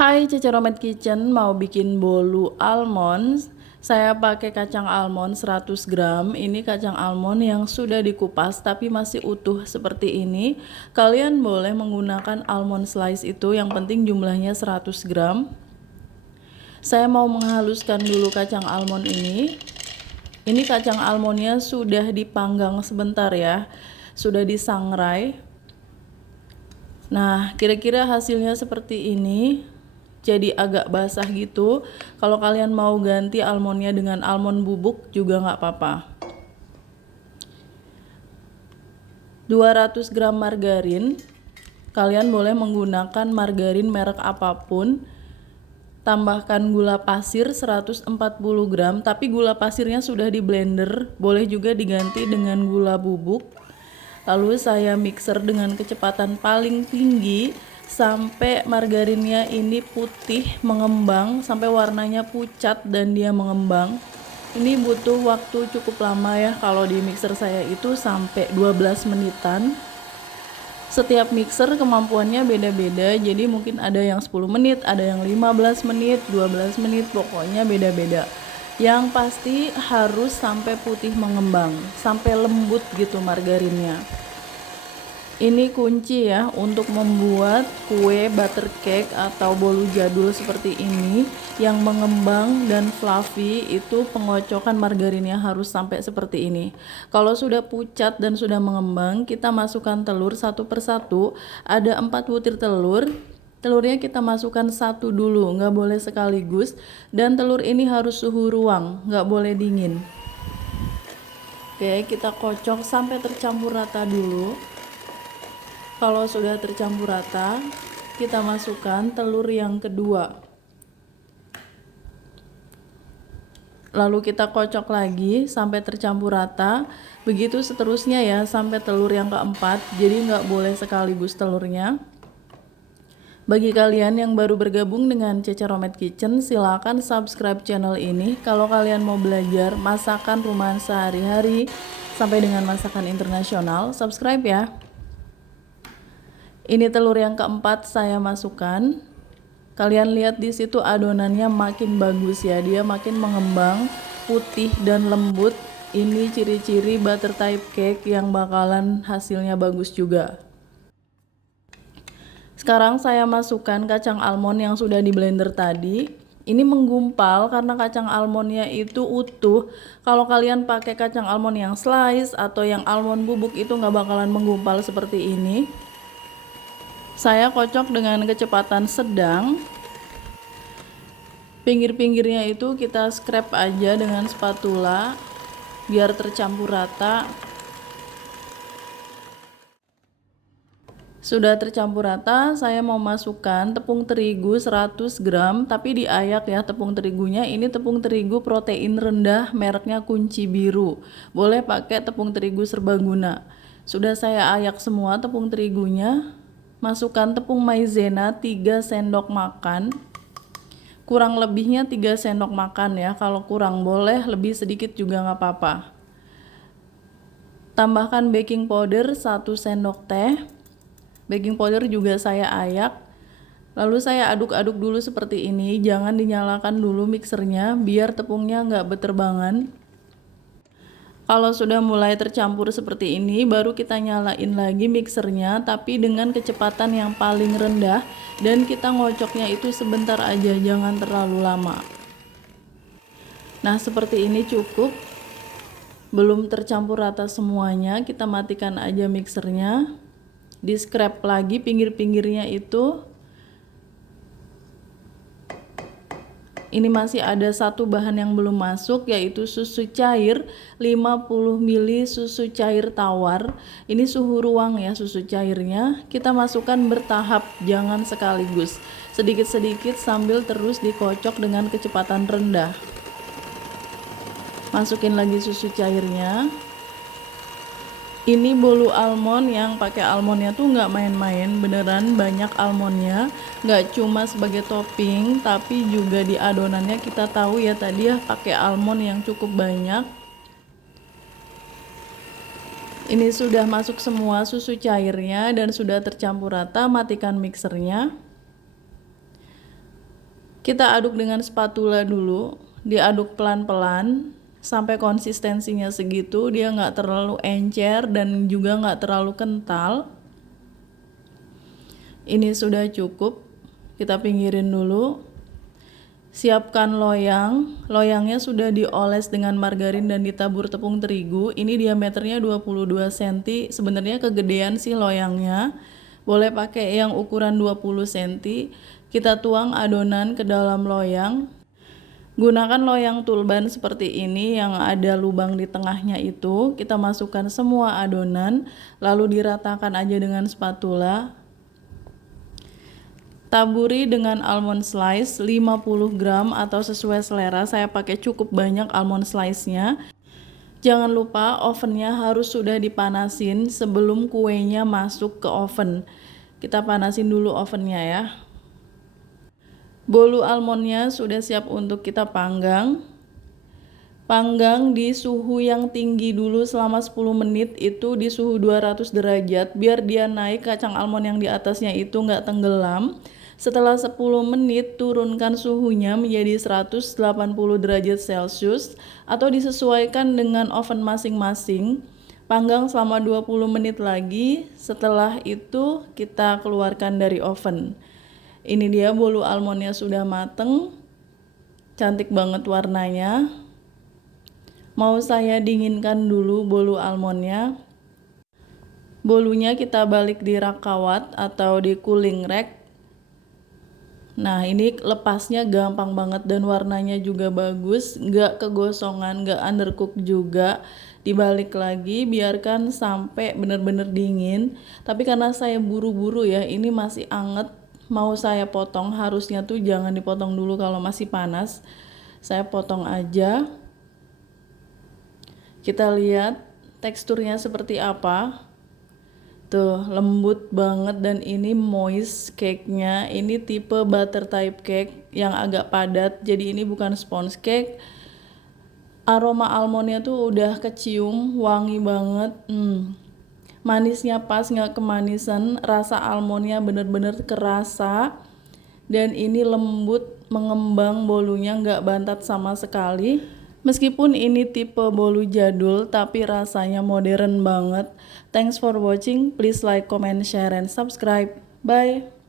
Hai Cece Romet Kitchen, mau bikin bolu almond. Saya pakai kacang almond 100 gram. Ini kacang almond yang sudah dikupas tapi masih utuh seperti ini. Kalian boleh menggunakan almond slice itu, yang penting jumlahnya 100 gram. Saya mau menghaluskan dulu kacang almond ini. Ini kacang almondnya sudah dipanggang sebentar ya, sudah disangrai. Nah, kira-kira hasilnya seperti ini. Jadi agak basah gitu. Kalau kalian mau ganti almondnya dengan almond bubuk juga nggak apa-apa. 200 gram margarin. Kalian boleh menggunakan margarin merek apapun. Tambahkan gula pasir 140 gram, tapi gula pasirnya sudah di blender, boleh juga diganti dengan gula bubuk. Lalu saya mixer dengan kecepatan paling tinggi sampai margarinnya ini putih mengembang, sampai warnanya pucat dan dia mengembang. Ini butuh waktu cukup lama ya, kalau di mixer saya itu sampai 12 menitan. Setiap mixer kemampuannya beda-beda, jadi mungkin ada yang 10 menit, ada yang 15 menit, 12 menit, pokoknya beda-beda. Yang pasti harus sampai putih mengembang, sampai lembut gitu margarinnya. Ini kunci ya untuk membuat kue butter cake atau bolu jadul seperti ini yang mengembang dan fluffy. Itu pengocokan margarinnya harus sampai seperti ini. Kalau sudah pucat dan sudah mengembang, kita masukkan telur satu persatu. Ada 4 butir telur. Telurnya kita masukkan satu dulu, nggak boleh sekaligus. Dan telur ini harus suhu ruang, nggak boleh dingin. Oke, kita kocok sampai tercampur rata dulu. Kalau sudah tercampur rata, kita masukkan telur yang kedua. Lalu kita kocok lagi sampai tercampur rata. Begitu seterusnya ya, sampai telur yang keempat. Jadi nggak boleh sekaligus telurnya. Bagi kalian yang baru bergabung dengan Cece Romet Kitchen, silakan subscribe channel ini. Kalau kalian mau belajar masakan rumahan sehari-hari sampai dengan masakan internasional, subscribe ya. Ini telur yang keempat saya masukkan. Kalian lihat di situ adonannya makin bagus ya, dia makin mengembang, putih dan lembut. Ini ciri-ciri butter type cake yang bakalan hasilnya bagus juga. Sekarang saya masukkan kacang almond yang sudah di blender tadi. Ini menggumpal karena kacang almondnya itu utuh. Kalau kalian pakai kacang almond yang slice atau yang almond bubuk itu nggak bakalan menggumpal seperti ini. Saya kocok dengan kecepatan sedang. Pinggir-pinggirnya itu kita scrap aja dengan spatula biar tercampur rata. Sudah tercampur rata, saya mau masukkan tepung terigu 100 gram, tapi diayak ya tepung terigunya. Ini tepung terigu protein rendah, mereknya Kunci Biru. Boleh pakai tepung terigu serbaguna. Sudah saya ayak semua tepung terigunya. Masukkan tepung maizena 3 sendok makan. Kurang lebihnya 3 sendok makan ya. Kalau kurang boleh lebih sedikit juga nggak apa-apa. Tambahkan baking powder 1 sendok teh. Baking powder juga saya ayak. Lalu saya aduk-aduk dulu seperti ini. Jangan dinyalakan dulu mixernya biar tepungnya nggak berterbangan. Kalau sudah mulai tercampur seperti ini, baru kita nyalain lagi mixernya, tapi dengan kecepatan yang paling rendah, dan kita ngocoknya itu sebentar aja, jangan terlalu lama. Nah, seperti ini cukup. Belum tercampur rata semuanya, kita matikan aja mixernya. Di scrap lagi pinggir-pinggirnya itu. Ini masih ada satu bahan yang belum masuk, yaitu susu cair 50 ml susu cair tawar. Ini suhu ruang ya susu cairnya. Kita masukkan bertahap, jangan sekaligus. Sedikit-sedikit sambil terus dikocok dengan kecepatan rendah. Masukin lagi susu cairnya. Ini bolu almond yang pakai almondnya tuh nggak main-main, beneran banyak almondnya, nggak cuma sebagai topping tapi juga di adonannya. Kita tahu ya tadi ya pakai almond yang cukup banyak. Ini sudah masuk semua susu cairnya dan sudah tercampur rata. Matikan mixernya. Kita aduk dengan spatula dulu, diaduk pelan-pelan sampai konsistensinya segitu, dia nggak terlalu encer dan juga nggak terlalu kental. Ini sudah cukup, kita pinggirin dulu. Siapkan loyang, loyangnya sudah dioles dengan margarin dan ditabur tepung terigu. Ini diameternya 22 cm, sebenarnya kegedean sih loyangnya. Boleh pakai yang ukuran 20 cm. Kita tuang adonan ke dalam loyang. Gunakan loyang tulban seperti ini yang ada lubang di tengahnya itu. Kita masukkan semua adonan, lalu diratakan aja dengan spatula. Taburi dengan almond slice 50 gram atau sesuai selera. Saya pakai cukup banyak almond slice-nya. Jangan lupa ovennya harus sudah dipanasin sebelum kuenya masuk ke oven. Kita panasin dulu ovennya ya. Bolu almondnya sudah siap untuk kita panggang. Panggang di suhu yang tinggi dulu selama 10 menit, itu di suhu 200 derajat biar dia naik kacang almond yang di atasnya itu nggak tenggelam. Setelah 10 menit turunkan suhunya menjadi 180 derajat Celcius atau disesuaikan dengan oven masing-masing. Panggang selama 20 menit lagi, setelah itu kita keluarkan dari oven. Ini dia bolu almondnya sudah mateng, cantik banget warnanya. Mau saya dinginkan dulu bolu almondnya. Bolunya kita balik di rak kawat atau di cooling rack. Nah ini lepasnya gampang banget dan warnanya juga bagus, nggak kegosongan, nggak undercook juga. Dibalik lagi, biarkan sampai benar-benar dingin. Tapi karena saya buru-buru ya, ini masih anget, mau saya potong, harusnya tuh jangan dipotong dulu kalau masih panas. Saya potong aja. Kita lihat teksturnya seperti apa. Tuh lembut banget dan ini moist cake-nya. Ini tipe butter type cake yang agak padat, jadi ini bukan sponge cake. Aroma almondnya tuh udah kecium, wangi banget. Manisnya pas, nggak kemanisan. Rasa almondnya bener-bener kerasa. Dan ini lembut, mengembang, bolunya nggak bantat sama sekali. Meskipun ini tipe bolu jadul, tapi rasanya modern banget. Thanks for watching. Please like, comment, share, and subscribe. Bye.